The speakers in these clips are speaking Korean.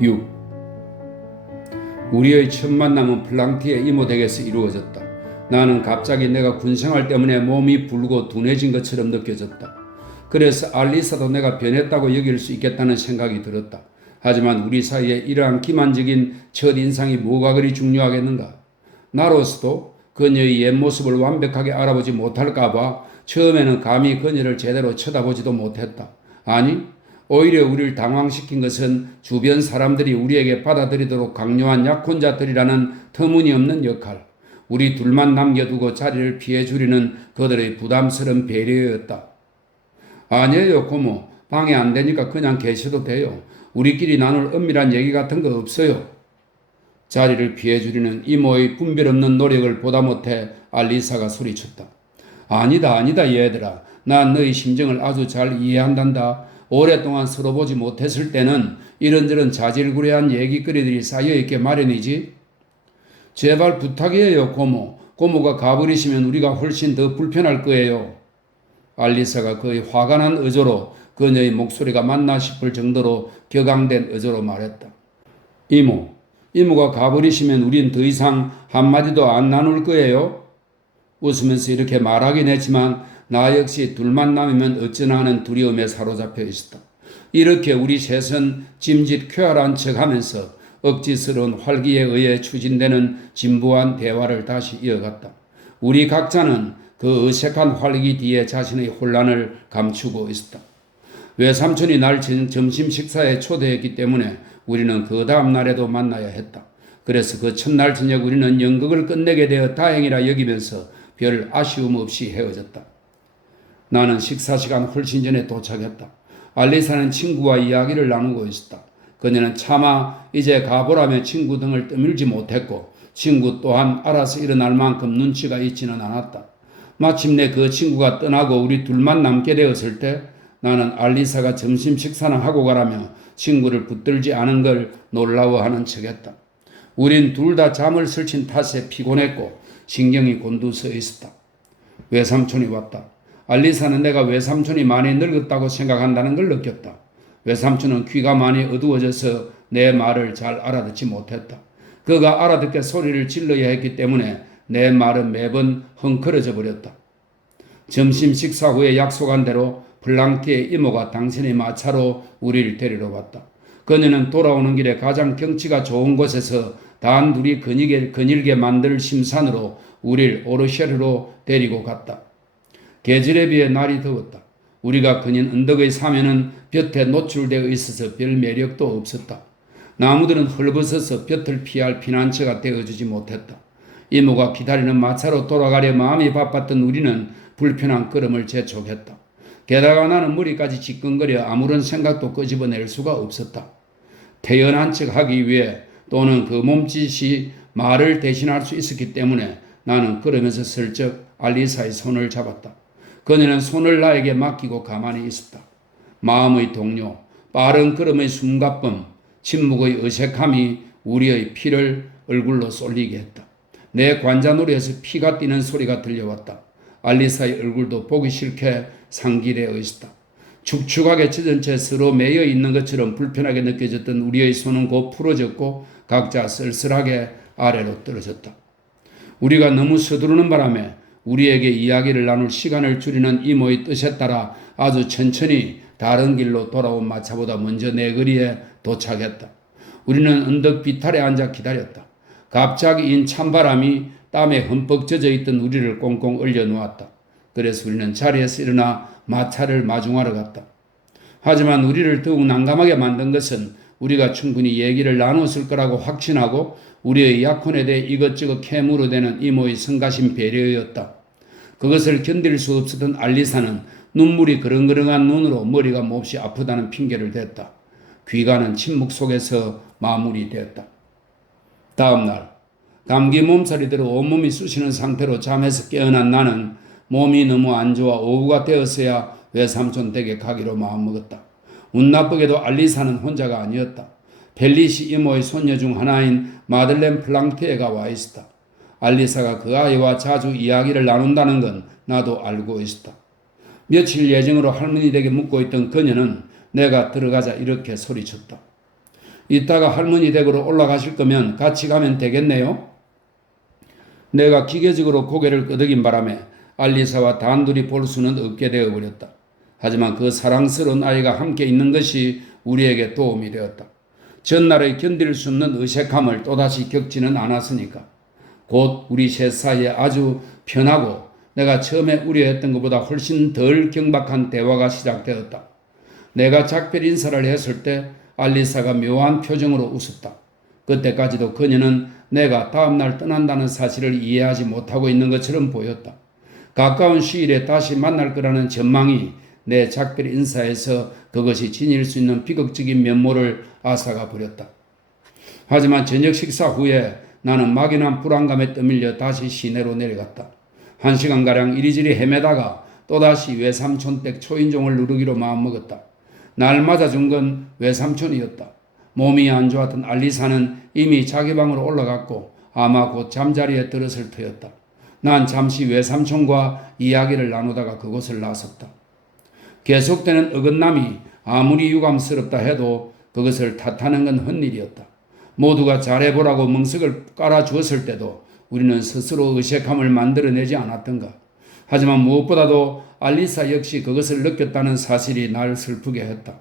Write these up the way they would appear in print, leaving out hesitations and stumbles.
6. 우리의 첫 만남은 플랑티의 이모 댁에서 이루어졌다. 나는 갑자기 내가 군생활 때문에 몸이 불고 둔해진 것처럼 느껴졌다. 그래서 알리사도 내가 변했다고 여길 수 있겠다는 생각이 들었다. 하지만 우리 사이에 이러한 기만적인 첫인상이 뭐가 그리 중요하겠는가? 나로서도 그녀의 옛 모습을 완벽하게 알아보지 못할까봐 처음에는 감히 그녀를 제대로 쳐다보지도 못했다. 아니, 오히려 우리를 당황시킨 것은 주변 사람들이 우리에게 받아들이도록 강요한 약혼자들이라는 터무니없는 역할, 우리 둘만 남겨두고 자리를 피해주려는 그들의 부담스러운 배려였다. 아니에요, 고모. 방해 안 되니까 그냥 계셔도 돼요. 우리끼리 나눌 은밀한 얘기 같은 거 없어요. 자리를 피해주려는 이모의 분별 없는 노력을 보다 못해 알리사가 소리쳤다. 아니다 얘들아. 난 너희 심정을 아주 잘 이해한단다. 오랫동안 서로 보지 못했을 때는 이런저런 자질구레한 얘기거리들이 쌓여있게 마련이지. 제발 부탁이에요, 고모. 고모가 가버리시면 우리가 훨씬 더 불편할 거예요. 알리사가 거의 화가 난 어조로 그녀의 목소리가 맞나 싶을 정도로 격앙된 어조로 말했다. 이모가 가버리시면 우린 더 이상 한마디도 안 나눌 거예요. 웃으면서 이렇게 말하긴 했지만 나 역시 둘만 남으면 어쩌나 하는 두려움에 사로잡혀 있었다. 이렇게 우리 셋은 짐짓 쾌활한 척하면서 억지스러운 활기에 의해 추진되는 진부한 대화를 다시 이어갔다. 우리 각자는 그 어색한 활기 뒤에 자신의 혼란을 감추고 있었다. 외삼촌이 날 점심 식사에 초대했기 때문에 우리는 그 다음 날에도 만나야 했다. 그래서 그 첫날 저녁 우리는 연극을 끝내게 되어 다행이라 여기면서 별 아쉬움 없이 헤어졌다. 나는 식사 시간 훨씬 전에 도착했다. 알리사는 친구와 이야기를 나누고 있었다. 그녀는 차마 이제 가보라며 친구 등을 떠밀지 못했고 친구 또한 알아서 일어날 만큼 눈치가 있지는 않았다. 마침내 그 친구가 떠나고 우리 둘만 남게 되었을 때 나는 알리사가 점심 식사나 하고 가라며 친구를 붙들지 않은 걸 놀라워하는 척했다. 우린 둘 다 잠을 설친 탓에 피곤했고 신경이 곤두서 있었다. 외삼촌이 왔다. 알리사는 내가 외삼촌이 많이 늙었다고 생각한다는 걸 느꼈다. 외삼촌은 귀가 많이 어두워져서 내 말을 잘 알아듣지 못했다. 그가 알아듣게 소리를 질러야 했기 때문에 내 말은 매번 헝클어져 버렸다. 점심 식사 후에 약속한 대로 플랑티의 이모가 당신의 마차로 우리를 데리러 왔다. 그녀는 돌아오는 길에 가장 경치가 좋은 곳에서 단둘이 거닐게 만들 심산으로 우리를 오르쉐르로 데리고 갔다. 계절에 비해 날이 더웠다. 우리가 거닌 언덕의 사면은 볕에 노출되어 있어서 별 매력도 없었다. 나무들은 헐벗어서 볕을 피할 피난처가 되어주지 못했다. 이모가 기다리는 마차로 돌아가려 마음이 바빴던 우리는 불편한 걸음을 재촉했다. 게다가 나는 머리까지 지끈거려 아무런 생각도 끄집어낼 수가 없었다. 태연한 척 하기 위해 또는 그 몸짓이 말을 대신할 수 있었기 때문에 나는 걸으면서 슬쩍 알리사의 손을 잡았다. 그녀는 손을 나에게 맡기고 가만히 있었다. 마음의 동요, 빠른 걸음의 숨가쁨, 침묵의 어색함이 우리의 피를 얼굴로 쏠리게 했다. 내 관자놀이에서 피가 뛰는 소리가 들려왔다. 알리사의 얼굴도 보기 싫게 상기되어 있었다. 축축하게 젖은 채 서로 매여 있는 것처럼 불편하게 느껴졌던 우리의 손은 곧 풀어졌고 각자 쓸쓸하게 아래로 떨어졌다. 우리가 너무 서두르는 바람에 우리에게 이야기를 나눌 시간을 줄이는 이모의 뜻에 따라 아주 천천히 다른 길로 돌아온 마차보다 먼저 내 거리에 도착했다. 우리는 언덕 비탈에 앉아 기다렸다. 갑자기 인 찬바람이 땀에 흠뻑 젖어 있던 우리를 꽁꽁 얼려 놓았다. 그래서 우리는 자리에서 일어나 마차를 마중하러 갔다. 하지만 우리를 더욱 난감하게 만든 것은 우리가 충분히 얘기를 나눴을 거라고 확신하고 우리의 약혼에 대해 이것저것 캐물어대는 이모의 성가신 배려였다. 그것을 견딜 수 없었던 알리사는 눈물이 그렁그렁한 눈으로 머리가 몹시 아프다는 핑계를 댔다. 귀가는 침묵 속에서 마무리되었다. 다음 날 감기 몸살이 들어 온몸이 쑤시는 상태로 잠에서 깨어난 나는 몸이 너무 안 좋아 오후가 되었어야 외삼촌 댁에 가기로 마음먹었다. 운 나쁘게도 알리사는 혼자가 아니었다. 벨리시 이모의 손녀 중 하나인 마들렌 플랑티에가 와 있었다. 알리사가 그 아이와 자주 이야기를 나눈다는 건 나도 알고 있었다. 며칠 예정으로 할머니 댁에 묵고 있던 그녀는 내가 들어가자 이렇게 소리쳤다. 이따가 할머니 댁으로 올라가실 거면 같이 가면 되겠네요. 내가 기계적으로 고개를 끄덕인 바람에 알리사와 단둘이 볼 수는 없게 되어버렸다. 하지만 그 사랑스러운 아이가 함께 있는 것이 우리에게 도움이 되었다. 전날의 견딜 수 없는 어색함을 또다시 겪지는 않았으니까. 곧 우리 셋 사이에 아주 편하고 내가 처음에 우려했던 것보다 훨씬 덜 경박한 대화가 시작되었다. 내가 작별 인사를 했을 때 알리사가 묘한 표정으로 웃었다. 그때까지도 그녀는 내가 다음날 떠난다는 사실을 이해하지 못하고 있는 것처럼 보였다. 가까운 시일에 다시 만날 거라는 전망이 내 작별 인사에서 그것이 지닐 수 있는 비극적인 면모를 앗아가 버렸다. 하지만 저녁 식사 후에 나는 막연한 불안감에 떠밀려 다시 시내로 내려갔다. 1시간가량 이리저리 헤매다가 또다시 외삼촌 댁 초인종을 누르기로 마음먹었다. 날 맞아준 건 외삼촌이었다. 몸이 안 좋았던 알리사는 이미 자기 방으로 올라갔고 아마 곧 잠자리에 들었을 터였다. 난 잠시 외삼촌과 이야기를 나누다가 그곳을 나섰다. 계속되는 어긋남이 아무리 유감스럽다 해도 그것을 탓하는 건 헛일이었다. 모두가 잘해보라고 멍석을 깔아주었을 때도 우리는 스스로 어색함을 만들어내지 않았던가. 하지만 무엇보다도 알리사 역시 그것을 느꼈다는 사실이 날 슬프게 했다.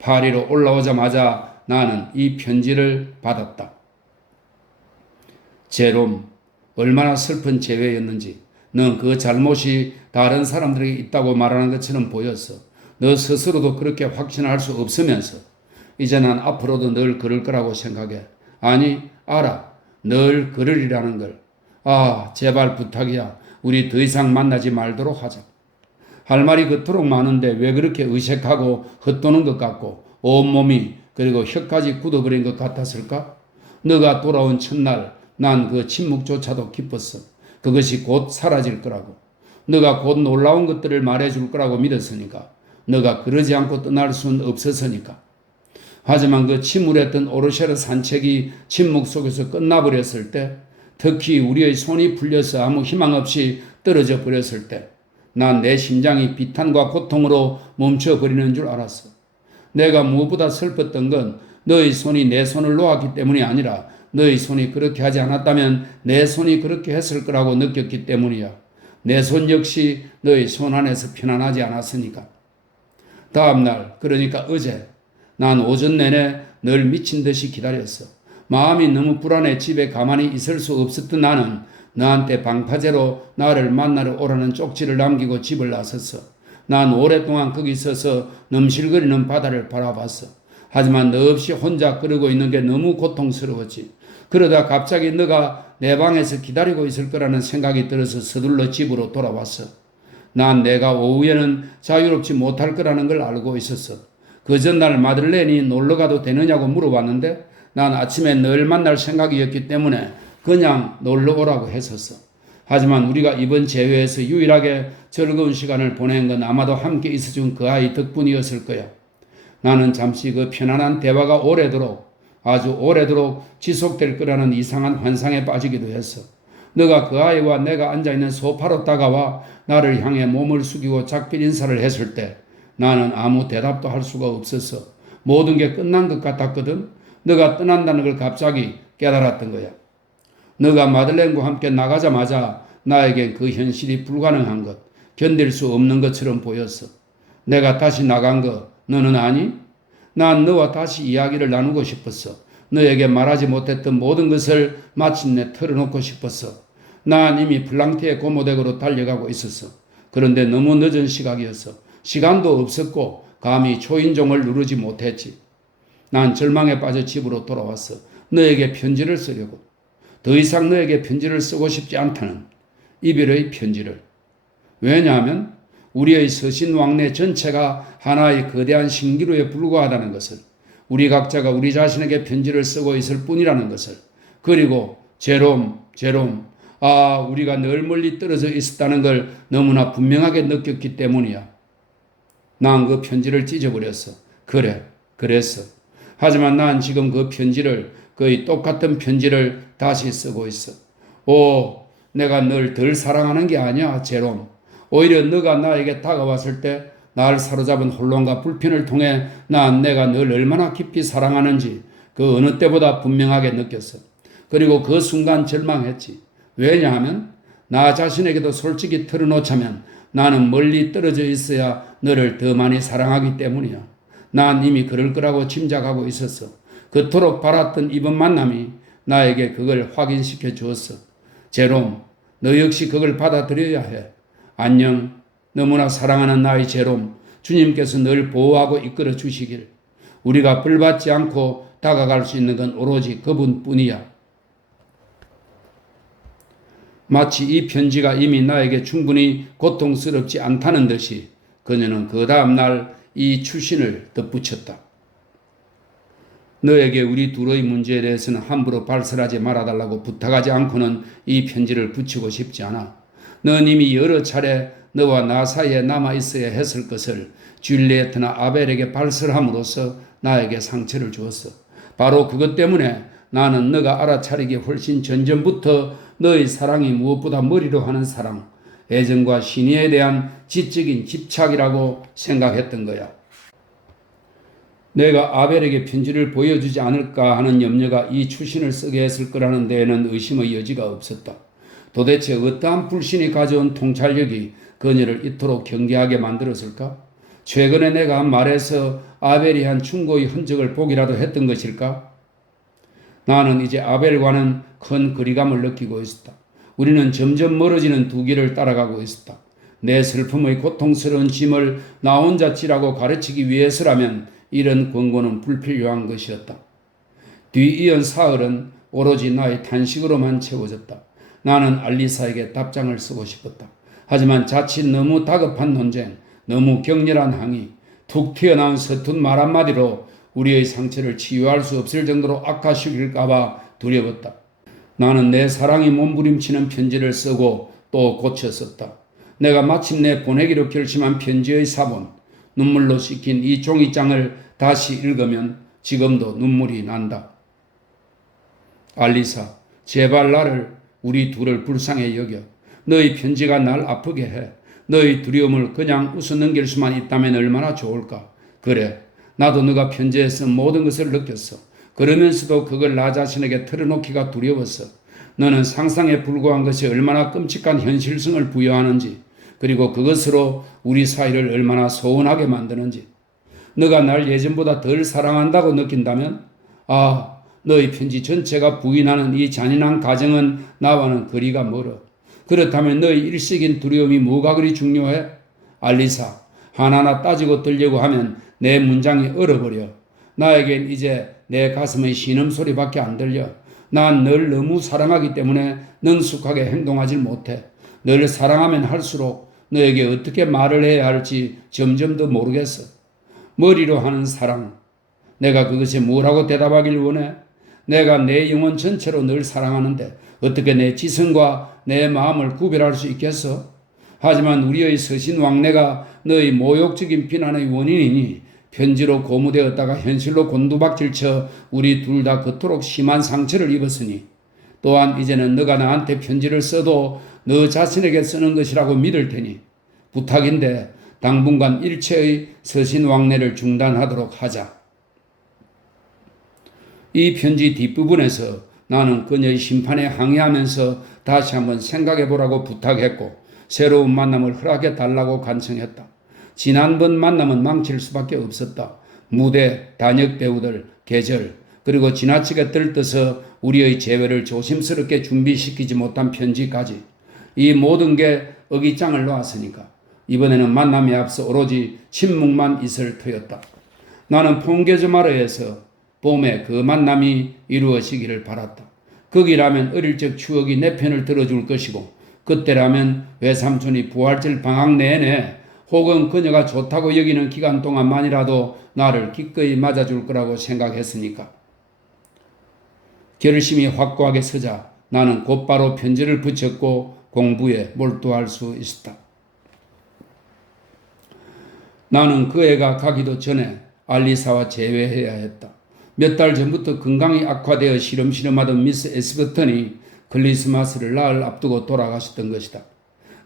파리로 올라오자마자 나는 이 편지를 받았다. 제롬, 얼마나 슬픈 재회였는지. 넌 그 잘못이 다른 사람들에게 있다고 말하는 것처럼 보였어. 너 스스로도 그렇게 확신할 수 없으면서 이제 난 앞으로도 늘 그럴 거라고 생각해. 아니, 알아. 늘 그러리라는 걸. 아, 제발 부탁이야. 우리 더 이상 만나지 말도록 하자. 할 말이 그토록 많은데 왜 그렇게 의색하고 헛도는 것 같고 온몸이 그리고 혀까지 굳어버린 것 같았을까? 너가 돌아온 첫날 난 그 침묵조차도 기뻤어. 그것이 곧 사라질 거라고. 너가 곧 놀라운 것들을 말해줄 거라고 믿었으니까. 너가 그러지 않고 떠날 수는 없었으니까. 하지만 그 침울했던 오르쉐르 산책이 침묵 속에서 끝나버렸을 때, 특히 우리의 손이 풀려서 아무 희망 없이 떨어져 버렸을 때, 난 내 심장이 비탄과 고통으로 멈춰버리는 줄 알았어. 내가 무엇보다 슬펐던 건 너의 손이 내 손을 놓았기 때문이 아니라 너의 손이 그렇게 하지 않았다면 내 손이 그렇게 했을 거라고 느꼈기 때문이야. 내 손 역시 너의 손 안에서 편안하지 않았으니까. 다음날, 그러니까 어제, 난 오전 내내 늘 미친 듯이 기다렸어. 마음이 너무 불안해 집에 가만히 있을 수 없었던 나는 너한테 방파제로 나를 만나러 오라는 쪽지를 남기고 집을 나섰어. 난 오랫동안 거기 서서 넘실거리는 바다를 바라봤어. 하지만 너 없이 혼자 그러고 있는 게 너무 고통스러웠지. 그러다 갑자기 너가 내 방에서 기다리고 있을 거라는 생각이 들어서 서둘러 집으로 돌아왔어. 난 내가 오후에는 자유롭지 못할 거라는 걸 알고 있었어. 그 전날 마들렌이 놀러 가도 되느냐고 물어봤는데 난 아침에 널 만날 생각이었기 때문에 그냥 놀러 오라고 했었어. 하지만 우리가 이번 재회에서 유일하게 즐거운 시간을 보낸 건 아마도 함께 있어준 그 아이 덕분이었을 거야. 나는 잠시 그 편안한 대화가 오래도록, 아주 오래도록 지속될 거라는 이상한 환상에 빠지기도 했어. 너가 그 아이와 내가 앉아있는 소파로 다가와 나를 향해 몸을 숙이고 작별 인사를 했을 때 나는 아무 대답도 할 수가 없었어. 모든 게 끝난 것 같았거든. 너가 떠난다는 걸 갑자기 깨달았던 거야. 너가 마들렌과 함께 나가자마자 나에겐 그 현실이 불가능한 것, 견딜 수 없는 것처럼 보였어. 내가 다시 나간 거 너는 아니? 난 너와 다시 이야기를 나누고 싶었어. 너에게 말하지 못했던 모든 것을 마침내 털어놓고 싶었어. 난 이미 플랑티의 고모댁으로 달려가고 있었어. 그런데 너무 늦은 시각이었어. 시간도 없었고 감히 초인종을 누르지 못했지. 난 절망에 빠져 집으로 돌아왔어. 너에게 편지를 쓰려고. 더 이상 너에게 편지를 쓰고 싶지 않다는 이별의 편지를. 왜냐하면 우리의 서신왕래 전체가 하나의 거대한 신기루에 불과하다는 것을, 우리 각자가 우리 자신에게 편지를 쓰고 있을 뿐이라는 것을, 그리고 제롬, 우리가 늘 멀리 떨어져 있었다는 걸 너무나 분명하게 느꼈기 때문이야. 난 그 편지를 찢어버렸어. 그랬어. 하지만 난 지금 그 편지를, 거의 똑같은 편지를 다시 쓰고 있어. 내가 널 덜 사랑하는 게 아니야, 제롬. 오히려 너가 나에게 다가왔을 때 날 사로잡은 혼돈과 불편을 통해 난 내가 널 얼마나 깊이 사랑하는지, 그 어느 때보다 분명하게 느꼈어. 그리고 그 순간 절망했지. 왜냐하면 나 자신에게도 솔직히 털어놓자면 나는 멀리 떨어져 있어야 너를 더 많이 사랑하기 때문이야. 난 이미 그럴 거라고 짐작하고 있었어. 그토록 바랐던 이번 만남이 나에게 그걸 확인시켜 주었어. 제롬, 너 역시 그걸 받아들여야 해. 안녕. 너무나 사랑하는 나의 제롬, 주님께서 늘 보호하고 이끌어 주시길. 우리가 벌받지 않고 다가갈 수 있는 건 오로지 그분뿐이야. 마치 이 편지가 이미 나에게 충분히 고통스럽지 않다는 듯이 그녀는 그 다음날 이 추신을 덧붙였다. 너에게 우리 둘의 문제에 대해서는 함부로 발설하지 말아달라고 부탁하지 않고는 이 편지를 붙이고 싶지 않아. 넌 이미 여러 차례 너와 나 사이에 남아있어야 했을 것을 줄리에트나 아벨에게 발설함으로써 나에게 상처를 주었어. 바로 그것 때문에 나는 너가 알아차리기 훨씬 전전부터 너의 사랑이 무엇보다 머리로 하는 사랑, 애정과 신의에 대한 지적인 집착이라고 생각했던 거야. 내가 아벨에게 편지를 보여주지 않을까 하는 염려가 이 추신을 쓰게 했을 거라는 데에는 의심의 여지가 없었다. 도대체 어떠한 불신이 가져온 통찰력이 그녀를 이토록 경계하게 만들었을까? 최근에 내가 한 말에서 아벨이 한 충고의 흔적을 보기라도 했던 것일까? 나는 이제 아벨과는 큰 거리감을 느끼고 있었다. 우리는 점점 멀어지는 두 길을 따라가고 있었다. 내 슬픔의 고통스러운 짐을 나 혼자 지라고 가르치기 위해서라면 이런 권고는 불필요한 것이었다. 뒤이은 사흘은 오로지 나의 탄식으로만 채워졌다. 나는 알리사에게 답장을 쓰고 싶었다. 하지만 자칫 너무 다급한 논쟁, 너무 격렬한 항의, 툭 튀어나온 서툰 말 한마디로 우리의 상처를 치유할 수 없을 정도로 악화시킬까봐 두려웠다. 나는 내 사랑이 몸부림치는 편지를 쓰고 또 고쳤었다. 내가 마침내 보내기로 결심한 편지의 사본, 눈물로 씻긴 이 종이장을 다시 읽으면 지금도 눈물이 난다. 알리사, 제발 나를, 우리 둘을 불쌍히 여겨. 너의 편지가 날 아프게 해. 너의 두려움을 그냥 웃어넘길 수만 있다면 얼마나 좋을까. 그래, 나도 너가 편지에 쓴 모든 것을 느꼈어. 그러면서도 그걸 나 자신에게 털어놓기가 두려웠어. 너는 상상에 불과한 것이 얼마나 끔찍한 현실성을 부여하는지, 그리고 그것으로 우리 사이를 얼마나 소원하게 만드는지. 너가 날 예전보다 덜 사랑한다고 느낀다면, 너의 편지 전체가 부인하는 이 잔인한 가정은 나와는 거리가 멀어. 그렇다면 너의 일시적인 두려움이 뭐가 그리 중요해? 알리사, 하나하나 따지고 들려고 하면 내 문장이 얼어버려. 나에겐 이제 내 가슴의 신음소리밖에 안 들려. 난 널 너무 사랑하기 때문에 능숙하게 행동하지 못해. 널 사랑하면 할수록 너에게 어떻게 말을 해야 할지 점점 더 모르겠어. 머리로 하는 사랑. 내가 그것에 뭐라고 대답하길 원해? 내가 내 영혼 전체로 널 사랑하는데 어떻게 내 지성과 내 마음을 구별할 수 있겠어? 하지만 우리의 서신왕래가 너의 모욕적인 비난의 원인이니 편지로 고무되었다가 현실로 곤두박질쳐 우리 둘 다 그토록 심한 상처를 입었으니 또한 이제는 너가 나한테 편지를 써도 너 자신에게 쓰는 것이라고 믿을 테니 부탁인데 당분간 일체의 서신왕래를 중단하도록 하자. 이 편지 뒷부분에서 나는 그녀의 심판에 항의하면서 다시 한번 생각해보라고 부탁했고 새로운 만남을 허락해 달라고 간청했다. 지난번 만남은 망칠 수밖에 없었다. 무대, 단역 배우들, 계절, 그리고 지나치게 들떠서 우리의 재회를 조심스럽게 준비시키지 못한 편지까지 이 모든 게 어깃장을 놓았으니까 이번에는 만남에 앞서 오로지 침묵만 있을 터였다. 나는 퐁게즈마르에서 봄에 그 만남이 이루어지기를 바랐다. 거기라면 어릴 적 추억이 내 편을 들어줄 것이고 그때라면 외삼촌이 부활절 방학 내내 혹은 그녀가 좋다고 여기는 기간 동안만이라도 나를 기꺼이 맞아줄 거라고 생각했으니까. 결심이 확고하게 서자 나는 곧바로 편지를 붙였고 공부에 몰두할 수 있었다. 나는 그 애가 가기도 전에 알리사와 재회해야 했다. 몇 달 전부터 건강이 악화되어 시름시름하던 미스 에스버턴이 크리스마스를 나흘 앞두고 돌아가셨던 것이다.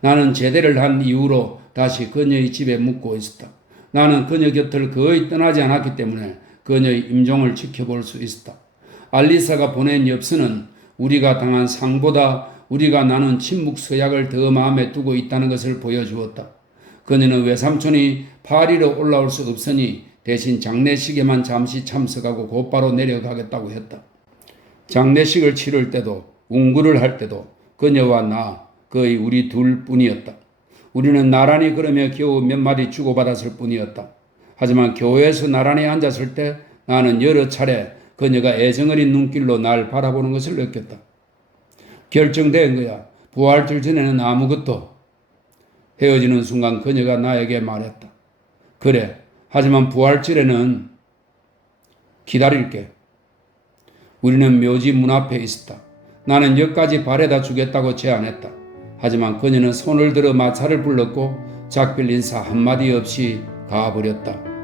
나는 제대를 한 이후로 다시 그녀의 집에 묵고 있었다. 나는 그녀 곁을 거의 떠나지 않았기 때문에 그녀의 임종을 지켜볼 수 있었다. 알리사가 보낸 엽서는 우리가 당한 상보다 우리가 나눈 침묵 서약을 더 마음에 두고 있다는 것을 보여주었다. 그녀는 외삼촌이 파리로 올라올 수 없으니 대신 장례식에만 잠시 참석하고 곧바로 내려가겠다고 했다. 장례식을 치를 때도 운구를 할 때도 그녀와 나 거의 우리 둘뿐이었다. 우리는 나란히 걸으며 겨우 몇 마디 주고받았을 뿐이었다. 하지만 교회에서 나란히 앉았을 때 나는 여러 차례 그녀가 애정어린 눈길로 날 바라보는 것을 느꼈다. 결정된 거야. 부활절 전에는 아무것도. 헤어지는 순간 그녀가 나에게 말했다. 그래. 하지만 부활절에는 기다릴게. 우리는 묘지 문 앞에 있었다. 나는 여기까지 바래다 주겠다고 제안했다. 하지만 그녀는 손을 들어 마차를 불렀고 작별 인사 한마디 없이 가버렸다.